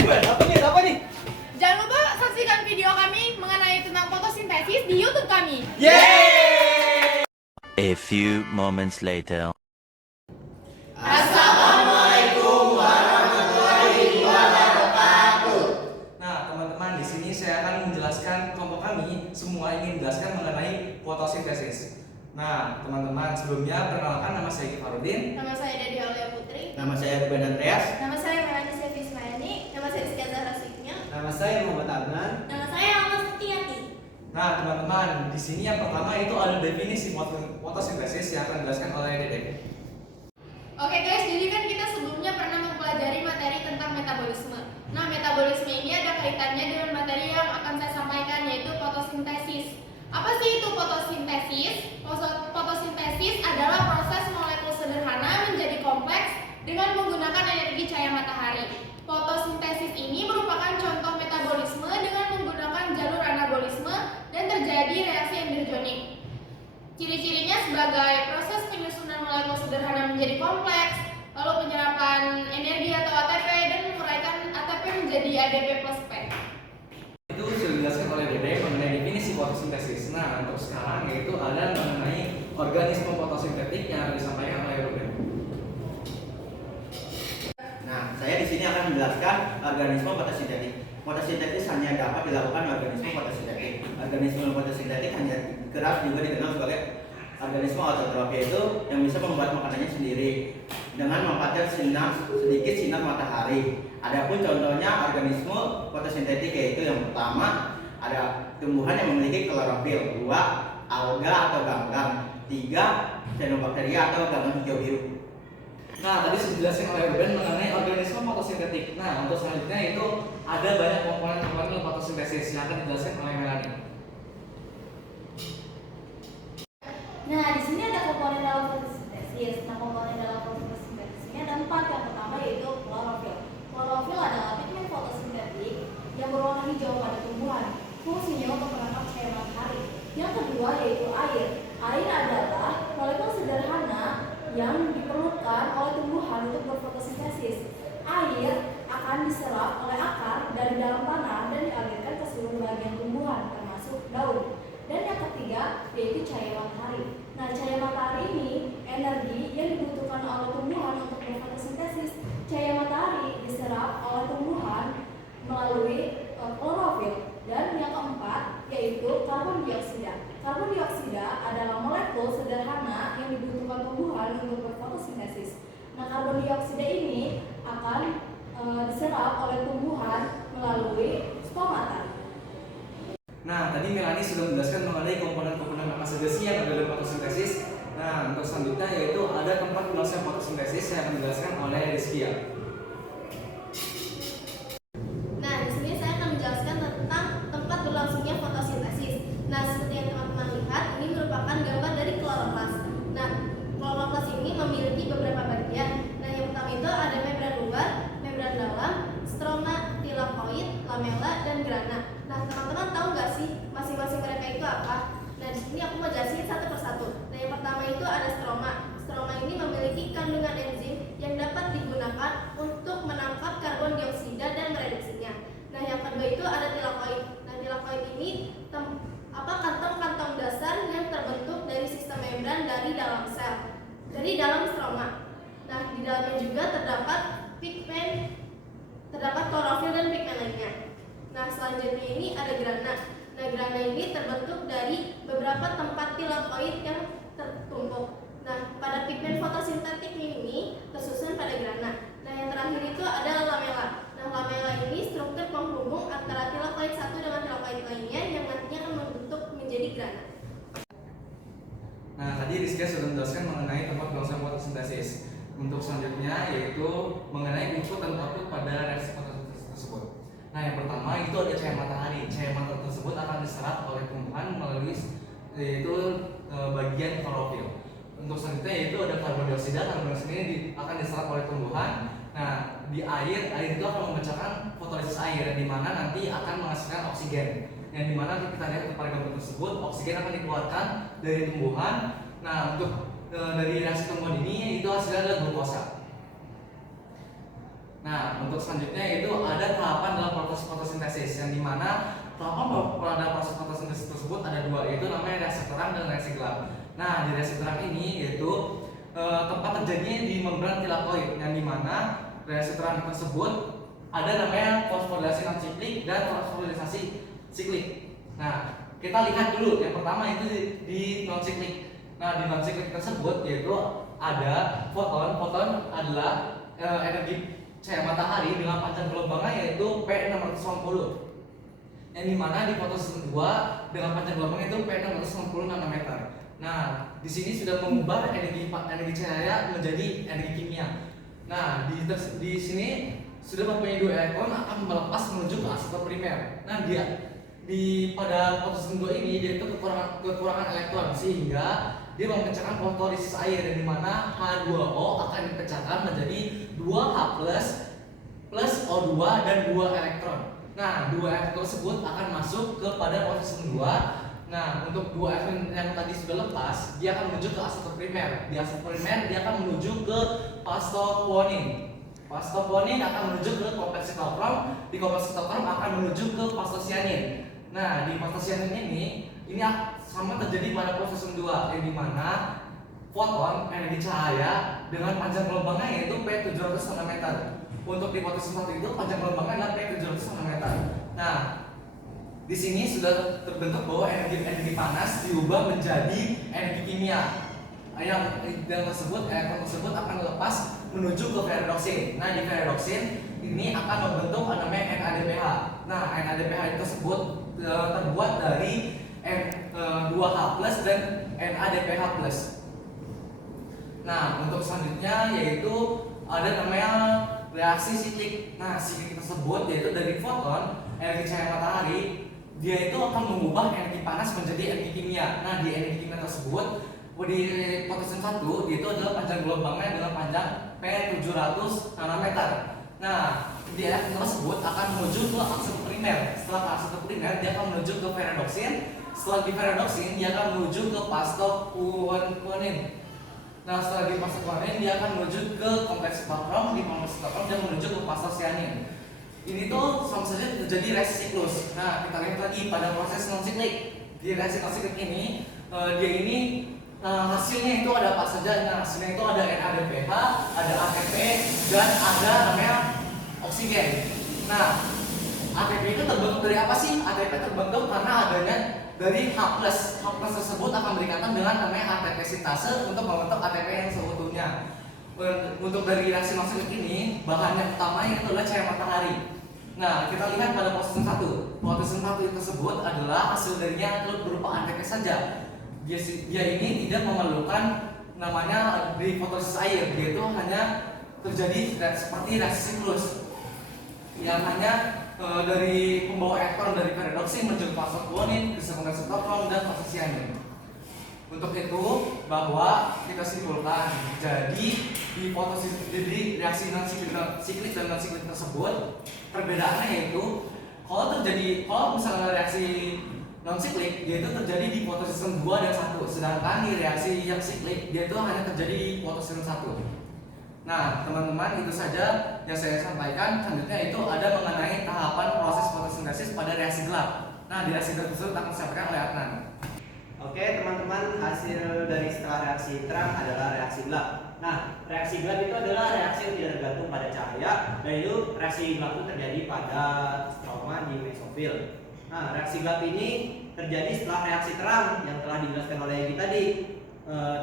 Apa nih? Jangan lupa saksikan video kami mengenai tentang fotosintesis di YouTube kami. Yeay! A few moments later. Assalamualaikum warahmatullahi wabarakatuh. Nah, teman-teman, di sini saya akan menjelaskan kelompok kami semua ingin menjelaskan mengenai fotosintesis. Nah, teman-teman, sebelumnya perkenalkan nama saya Kifarudin. Nama saya Dedi Aulia Putri. Nama saya Ruben Andreas. Nama saya Melani Sevi Ismayani. Nama saya Rizky Zahra Suknya. Nama saya Muhammad Adnan. Nama saya Alma Setiati. Nah, teman-teman, di sini yang pertama itu ada definisi fotosintesis yang akan dijelaskan oleh Dede. Oke guys, jadi kan kita sebelumnya pernah mempelajari materi tentang metabolisme. Nah, metabolisme ini ada kaitannya dengan materi yang akan saya sampaikan, yaitu fotosintesis. Apa sih itu fotosintesis? Fotosintesis adalah proses molekul sederhana menjadi kompleks dengan menggunakan energi cahaya matahari. Fotosintesis ini merupakan contoh metabolisme dengan menggunakan jalur anabolisme dan terjadi reaksi endogenik. Ciri-cirinya sebagai proses penyusunan molekul sederhana menjadi kompleks, lalu penyerapan energi atau ATP dan menguraikan ATP menjadi ADP plus P. Itu sudah dijelaskan oleh Dede mengenai definisi fotosintesis. Nah, untuk sekarang yaitu ada mengenai organisme fotosintetik yang akan disampaikan oleh Ruben. Nah, saya di sini akan menjelaskan organisme fotosintetik. Fotosintesis hanya dapat dilakukan organisme fotosintetik. Organisme fotosintetik hanya kerap juga dikenal sebagai organisme autotrof, yaitu yang bisa membuat makanannya sendiri dengan memanfaatkan sedikit sinar matahari. Adapun contohnya organisme fotosintetik yaitu yang pertama ada tumbuhan yang memiliki klorofil, 2 alga atau ganggang, 3 cyanobacteria atau ganggang hijau biru. Nah, tadi sudah dijelaskan oleh Ruben mengenai organisme fotosintetik. Nah, untuk selanjutnya itu ada banyak komponen-komponen fotosintesis yang akan dijelaskan oleh Melani. Nah, di sini ada komponen dalam fotosintesis. Nah, komponen dalam fotosintesis ini ada 4. Yang pertama yaitu klorofil. Klorofil adalah pigmen fotosintetik yang berwarna hijau pada tumbuhan. Fungsinya untuk menangkap cahaya matahari. Yang kedua yaitu air. Air adalah molekul sederhana yang diperlukan oleh tumbuhan untuk berfotosintesis. Air akan diserap oleh akar dari dalam tanah dan dialirkan ke seluruh bagian tumbuhan, termasuk daun. Dan yang ketiga yaitu cahaya matahari. Nah, cahaya matahari ini energi yang dibutuhkan oleh tumbuhan untuk berfotosintesis. Cahaya matahari diserap oleh tumbuhan melalui klorofil. Dan yang keempat yaitu karbon dioksida. Karbon dioksida adalah molekul sederhana yang dibutuhkan tumbuhan untuk berfotosintesis. Nah, karbon dioksida ini akan diserap oleh tumbuhan melalui stomata. Nah, tadi Melani sudah menjelaskan mengenai komponen-komponen apa saja sih yang ada dalam fotosintesis. Nah, untuk selanjutnya yaitu ada tempat berlangsungnya fotosintesis yang akan dijelaskan oleh Rizkia. Nah, di sini saya akan menjelaskan tentang tempat berlangsungnya fotosintesis. Nah, seperti yang teman-teman lihat, ini merupakan gambar dari kloroplas. Nah, kloroplas ini memiliki beberapa bagian. Nah, yang pertama itu ada membran luar, membran dalam, stroma, tilakoid, lamella, dan grana. Nah, teman-teman tahu nggak sih masing-masing mereka itu apa? Nah, di sini aku mau jelasin satu persatu. Nah, yang pertama itu ada stroma. Stroma ini memiliki kandungan enzim yang dapat digunakan untuk menangkap karbon dioksida dan mereduksinya. Nah, yang kedua itu ada tilakoid. Nah, tilakoid ini kantong-kantong dasar yang terbentuk dari sistem membran dari dalam sel, dari dalam stroma. Nah, di dalamnya juga terdapat pigmen, terdapat klorofil dan pigmen lainnya. Nah, selanjutnya ini ada grana. Nah, grana ini terbentuk dari beberapa tempat tilakoid yang tertumpuk. Nah, pada pigmen fotosintetik ini tersusun pada grana. Nah, yang terakhir itu ada lamella. Nah, lamella ini struktur penghubung antara tilakoid satu dengan tilakoid lainnya yang nantinya akan membentuk menjadi grana. Nah, tadi Rizkia sudah menjelaskan mengenai tempat berlangsungnya fotosintesis. Untuk selanjutnya yaitu mengenai input dan output pada reaksi fotosintesis tersebut. Nah, yang pertama itu ada cahaya matahari. Cahaya matahari tersebut akan diserap oleh tumbuhan melalui yaitu bagian klorofil. Untuk selanjutnya yaitu ada karbon dioksida. Karbon dioksida ini akan diserap oleh tumbuhan. Nah, di air itu akan memecahkan fotolisis air, di mana nanti akan menghasilkan oksigen. Yang dimana kita lihat pada gambar tersebut, oksigen akan dikeluarkan dari tumbuhan. Nah, untuk dari reaksi tumbuhan ini itu hasilnya adalah glukosa. Nah, Nah, untuk selanjutnya itu ada tahapan dalam proses fotosintesis yang dimana tahapan pada proses fotosintesis tersebut ada dua, yaitu namanya reaksi terang dan reaksi gelap. Nah, di reaksi terang ini yaitu tempat terjadinya di membran tilakoid yang dimana reaksi terang tersebut ada namanya fosforilasi non siklik dan fosforilisasi siklik. Nah, kita lihat dulu yang pertama itu di non siklik. Nah, di non siklik tersebut yaitu ada foton. Foton adalah energi cahaya matahari dengan panjang gelombangnya yaitu P690. Yang dimana di fotosistem 2 dengan panjang gelombang itu P690 nanometer. Nah, di sini sudah mengubah energi cahaya menjadi energi kimia. Nah, di sini sudah mempunyai dua elektron akan melepas menuju ke aseton primer. Nah, pada fotosistem 2 ini dia itu kekurangan elektron sehingga dia memecahkan fotolisis air yang dimana H2O akan dipecahkan menjadi 2H plus O2 dan 2 elektron. Nah, 2 elektron tersebut akan masuk kepada fotosistem 2. Nah, untuk 2 elektron yang tadi sudah lepas, dia akan menuju ke aseton primer. Di aseton primer dia akan menuju ke pastoquonin. Pastoquonin akan menuju ke kompleks sitokrom. Di kompleks sitokrom akan menuju ke pastosianin. Nah, di pastosianin ini sama terjadi pada fotosistem 2 yang dimana foton energi cahaya dengan panjang gelombangnya yaitu P700 nanometer. Untuk di fotosistem 1 itu panjang gelombangnya adalah P700 nanometer. Nah, di sini sudah terbentuk bahwa energi panas diubah menjadi energi kimia. Yang tersebut elektron tersebut akan lepas menuju ke ferrodoksin. Nah, di ferrodoksin ini akan membentuk namanya NADPH. Nah, NADPH tersebut terbuat dari N2H+ dan NADPH+. Nah, untuk selanjutnya yaitu ada namanya reaksi siklik. Nah, siklik tersebut yaitu dari foton energi cahaya matahari, dia itu akan mengubah energi panas menjadi energi kimia. Nah, di energi kimia tersebut di fotosistem 1 itu adalah panjang gelombangnya dengan panjang P700 nanometer. Nah, di elektron tersebut akan menuju ke aseton primer. Setelah ke aseton primer dia akan menuju ke ferrodoksin. Setelah di ferrodoksin dia akan menuju ke pastoquonin. Nah, setelah di pastoquonin dia akan menuju ke kompleks sitokrom. Di kompleks sitokrom dia menuju ke pastosianin. Ini tuh sama saja terjadi reaksi siklus. Nah, kita lihat lagi pada proses non siklik. Di reaksi non siklik ini dia ini hasilnya itu ada apa saja? Nah, hasilnya itu ada NADPH, ada ATP, dan ada namanya oksigen. Nah, ATP itu terbentuk dari apa sih? ATP terbentuk karena adanya dari H+. H+ tersebut akan berikatan dengan namanya ATP sintase untuk membentuk ATP yang seutuhnya. Untuk dari reaksi non siklik ini, bahannya utamanya itu adalah cahaya matahari. Nah, kita lihat pada fotosistem 1. Fotosistem 1 tersebut adalah hasil darinya berupa ATP saja. Dia ini tidak memerlukan namanya di fotolisis air, dia itu hanya terjadi seperti reaksi siklus yang hanya dari pembawa elektron dari ferrodoksin menuju ke pastoquonin, ke kompleks sitokrom dan pastosianin. Untuk itu bahwa kita simpulkan, jadi di reaksi non siklik dan non siklik tersebut perbedaannya yaitu kalau misalnya reaksi non siklik dia itu terjadi di fotosistem 2 dan 1, sedangkan di reaksi yang siklik dia itu hanya terjadi di fotosistem 1. Nah, teman-teman, itu saja yang saya sampaikan. Selanjutnya itu ada mengenai tahapan proses fotosintesis pada reaksi gelap. Nah, di reaksi gelap tersebut akan disampaikan oleh Adnan. Oke, teman-teman, hasil dari setelah reaksi terang adalah reaksi gelap. Nah, reaksi gelap itu adalah reaksi yang tidak tergantung pada cahaya, dan itu reaksi gelap itu terjadi pada stroma di mesofil. Nah, reaksi gelap ini terjadi setelah reaksi terang yang telah dijelaskan oleh Egi tadi.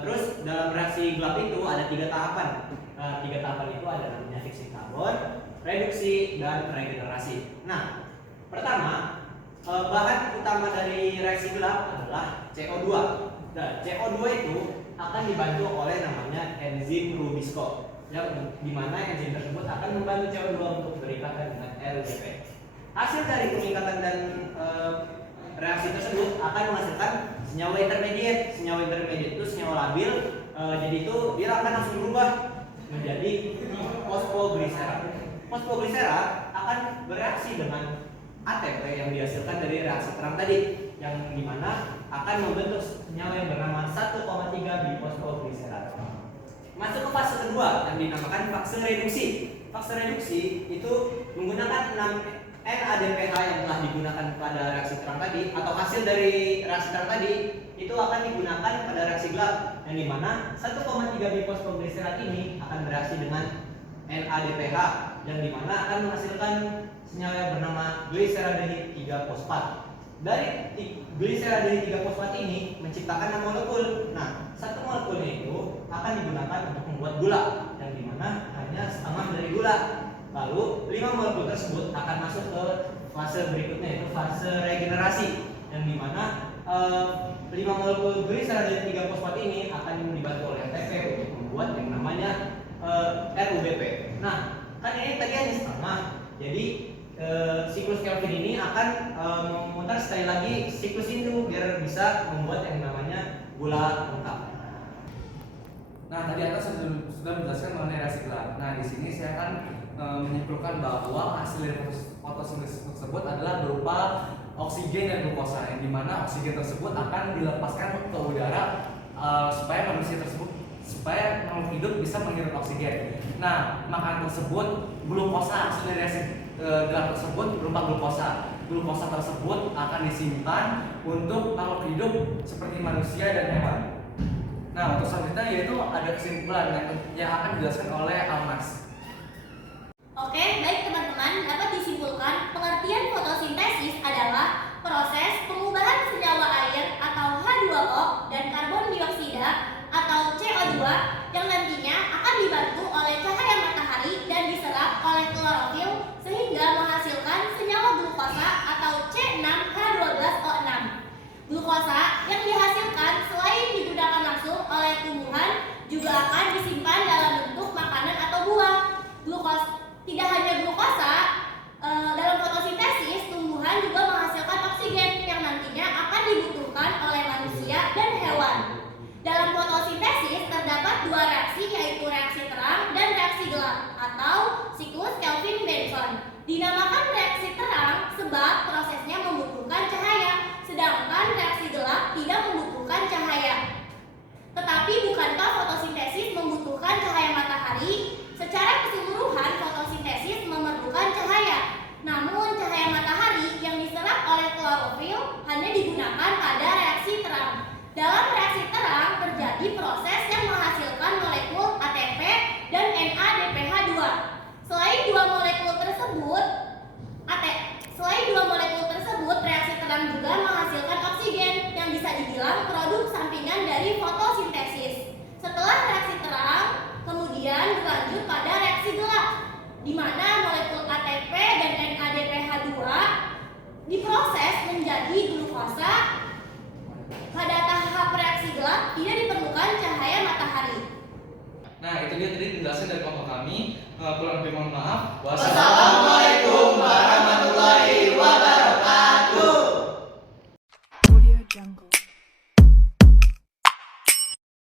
Terus dalam reaksi gelap itu ada 3 tahapan. 3 tahapan itu ada namanya fiksi karbon, reduksi, dan regenerasi. Nah, pertama, bahan utama dari reaksi gelap adalah CO2. Nah, CO2 itu akan dibantu oleh namanya enzim Rubisco, yang dimana enzim tersebut akan membantu CO2 untuk berikatan dengan LDP. Hasil dari pengikatan dan reaksi tersebut akan menghasilkan senyawa intermediate. Senyawa intermediate itu senyawa labil, jadi itu dia akan langsung berubah menjadi fosfoglisera. Fosfoglisera akan bereaksi dengan ATP yang dihasilkan dari reaksi terang tadi, yang dimana akan membentuk senyawa yang bernama 1,3 bifosfoglisera. Masuk ke fase kedua yang dinamakan fase reduksi. Fase reduksi itu menggunakan 6 NADPH yang telah digunakan pada reaksi terang tadi, atau hasil dari reaksi terang tadi itu akan digunakan pada reaksi gelap, yang dimana 1,3 bifosfoglycerat ini akan bereaksi dengan NADPH, yang dimana akan menghasilkan senyawa yang bernama gliseraldehyde 3 fosfat. Dari gliseraldehyde 3 fosfat ini menciptakan 6 molekul. Nah, satu molekulnya itu akan digunakan untuk membuat gula, yang dimana hanya setengah dari gula. Lalu 5 molekul tersebut akan masuk ke fase berikutnya, yaitu fase regenerasi, yang dimana 5 molekul gliseraldehyde 3 fosfat ini akan dibantu oleh ATP untuk membuat yang namanya RUBP. Nah, kan ini tadi hanya setengah, jadi siklus Kelvin ini akan memutar sekali lagi siklus itu biar bisa membuat yang namanya gula lengkap. Nah, tadi atas sudah menjelaskan mengenai reaksi gelap. Nah, di sini saya akan menyimpulkan bahwa hasil dari fotosintesis tersebut adalah berupa oksigen dan glukosa, yang dimana oksigen tersebut akan dilepaskan ke udara supaya makhluk hidup bisa menghirup oksigen. Nah, makanan tersebut glukosa, hasil dari reaksi gelap tersebut berupa glukosa. Glukosa tersebut akan disimpan untuk makhluk hidup seperti manusia dan hewan. Nah, untuk selanjutnya yaitu ada kesimpulan yang akan dijelaskan oleh Almas. Oke, baik teman-teman, dapat disimpulkan pengertian fotosintesis adalah proses pengubahan senyawa air atau H2O dan karbon dioksida atau CO2 yang nantinya akan dibantu oleh cahaya matahari dan diserap oleh klorofil sehingga menghasilkan senyawa glukosa atau C6H12O6. Glukosa yang dihasilkan selain digunakan langsung oleh tumbuhan juga akan disimpan dalam bentuk makanan atau buah. Tidak hanya glukosa, dalam fotosintesis tumbuhan juga menghasilkan oksigen yang nantinya akan dibutuhkan oleh manusia dan hewan. Dalam fotosintesis terdapat 2 reaksi, yaitu reaksi terang dan reaksi gelap atau siklus Kelvin-Benson. Dinamakan reaksi terang sebab prosesnya membutuhkan cahaya, sedangkan reaksi gelap tidak membutuhkan cahaya. Tetapi bukankah fotosintesis membutuhkan cahaya matahari? Secara keseluruhan fotosintesis memerlukan cahaya. Namun cahaya matahari yang diserap oleh klorofil hanya digunakan pada reaksi terang. Dalam reaksi terang terjadi proses yang menghasilkan molekul ATP dan NADPH2. Selain dua molekul tersebut, reaksi terang juga menghasilkan oksigen yang bisa dibilang produk sampingan dari fotosintesis. Setelah reaksi terang, kemudian berlanjut pada reaksi gelap, di mana molekul ATP dan NADPH2 diproses menjadi glukosa. Pada tahap reaksi gelap tidak diperlukan cahaya matahari. Nah, itu dia tadi penjelasan dari kelompok kami. Kurang lebih mohon maaf. Wassalamualaikum